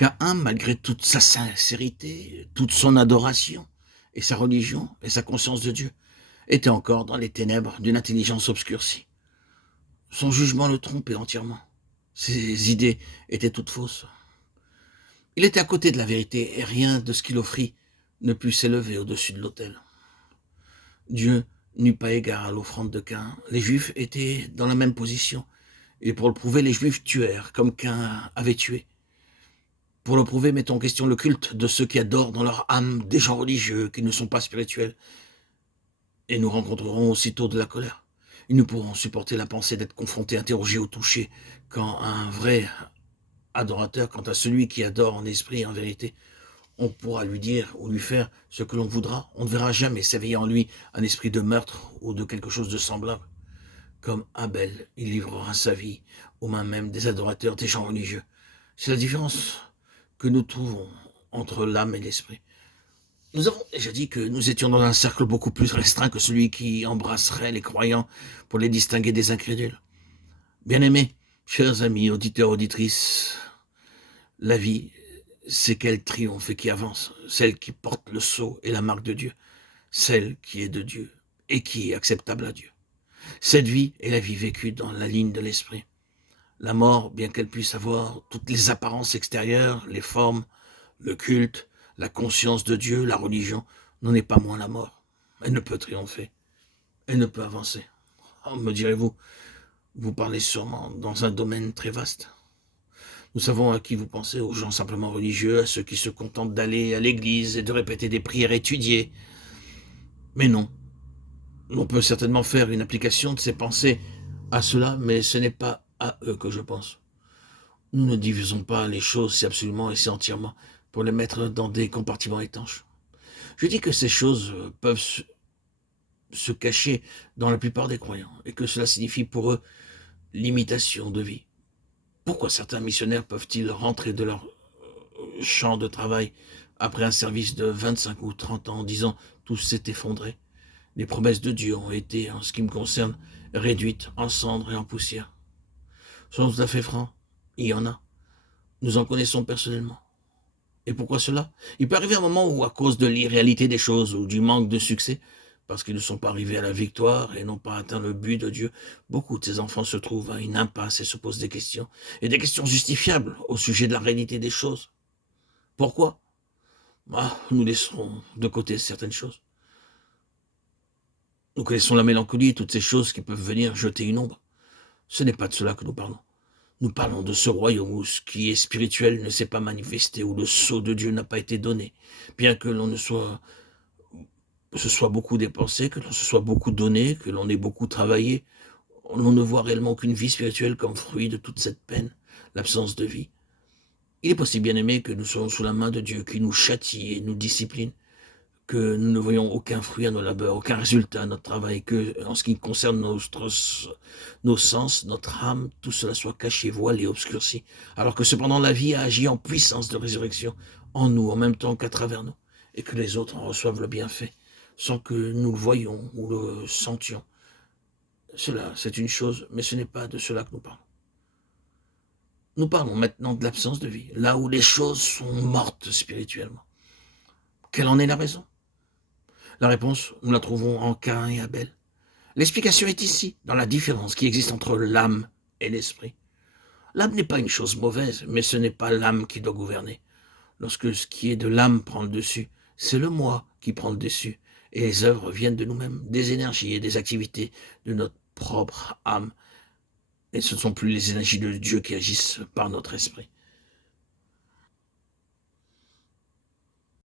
Caïn, malgré toute sa sincérité, toute son adoration, et sa religion, et sa conscience de Dieu, était encore dans les ténèbres d'une intelligence obscurcie. Son jugement le trompait entièrement. Ses idées étaient toutes fausses. Il était à côté de la vérité, et rien de ce qu'il offrit ne put s'élever au-dessus de l'autel. Dieu n'eut pas égard à l'offrande de Caïn. Les Juifs étaient dans la même position, et pour le prouver, les Juifs tuèrent, comme Caïn avait tué. Pour le prouver, mettons en question le culte de ceux qui adorent dans leur âme des gens religieux qui ne sont pas spirituels, et nous rencontrerons aussitôt de la colère. Ils ne pourront supporter la pensée d'être confrontés, interrogés ou touchés, quand un vrai adorateur, quant à celui qui adore en esprit et en vérité, on pourra lui dire ou lui faire ce que l'on voudra. On ne verra jamais s'éveiller en lui un esprit de meurtre ou de quelque chose de semblable. Comme Abel, il livrera sa vie aux mains même des adorateurs, des gens religieux. C'est la différence que nous trouvons entre l'âme et l'esprit. Nous avons déjà dit que nous étions dans un cercle beaucoup plus restreint que celui qui embrasserait les croyants pour les distinguer des incrédules. Bien-aimés, chers amis, auditeurs, auditrices, la vie, c'est qu'elle triomphe et qui avance, celle qui porte le sceau et la marque de Dieu, celle qui est de Dieu et qui est acceptable à Dieu. Cette vie est la vie vécue dans la ligne de l'esprit. La mort, bien qu'elle puisse avoir toutes les apparences extérieures, les formes, le culte, la conscience de Dieu, la religion, n'en est pas moins la mort. Elle ne peut triompher, elle ne peut avancer. Oh, me direz-vous, vous parlez sûrement dans un domaine très vaste. Nous savons à qui vous pensez, aux gens simplement religieux, à ceux qui se contentent d'aller à l'église et de répéter des prières étudiées. Mais non, on peut certainement faire une application de ces pensées à cela, mais ce n'est pas à eux que je pense. Nous ne divisons pas les choses si absolument et si entièrement pour les mettre dans des compartiments étanches. Je dis que ces choses peuvent se cacher dans la plupart des croyants et que cela signifie pour eux l'imitation de vie. Pourquoi certains missionnaires peuvent-ils rentrer de leur champ de travail après un service de 25 ou 30 ans en disant « tout s'est effondré ». Les promesses de Dieu ont été, en ce qui me concerne, réduites en cendres et en poussière. Soyons tout à fait francs, il y en a. Nous en connaissons personnellement. Et pourquoi cela? Il peut arriver un moment où, à cause de l'irréalité des choses ou du manque de succès, parce qu'ils ne sont pas arrivés à la victoire et n'ont pas atteint le but de Dieu, beaucoup de ces enfants se trouvent à une impasse et se posent des questions, et des questions justifiables au sujet de la réalité des choses. Pourquoi? Nous laisserons de côté certaines choses. Nous connaissons la mélancolie, toutes ces choses qui peuvent venir jeter une ombre. Ce n'est pas de cela que nous parlons. Nous parlons de ce royaume où ce qui est spirituel ne s'est pas manifesté, où le sceau de Dieu n'a pas été donné, bien que l'on se soit beaucoup dépensé, que l'on se soit beaucoup donné, que l'on ait beaucoup travaillé. On ne voit réellement aucune vie spirituelle comme fruit de toute cette peine, l'absence de vie. Il est possible, bien aimé, que nous soyons sous la main de Dieu, qui nous châtie et nous discipline, que nous ne voyons aucun fruit à nos labeurs, aucun résultat à notre travail, que, en ce qui concerne nos sens, notre âme, tout cela soit caché, voilé, obscurci, alors que cependant la vie a agi en puissance de résurrection en nous, en même temps qu'à travers nous, et que les autres en reçoivent le bienfait, sans que nous le voyions ou le sentions. Cela, c'est une chose, mais ce n'est pas de cela que nous parlons. Nous parlons maintenant de l'absence de vie, là où les choses sont mortes spirituellement. Quelle en est la raison? La réponse, nous la trouvons en Caïn et Abel. L'explication est ici, dans la différence qui existe entre l'âme et l'esprit. L'âme n'est pas une chose mauvaise, mais ce n'est pas l'âme qui doit gouverner. Lorsque ce qui est de l'âme prend le dessus, c'est le moi qui prend le dessus, et les œuvres viennent de nous-mêmes, des énergies et des activités de notre propre âme, et ce ne sont plus les énergies de Dieu qui agissent par notre esprit.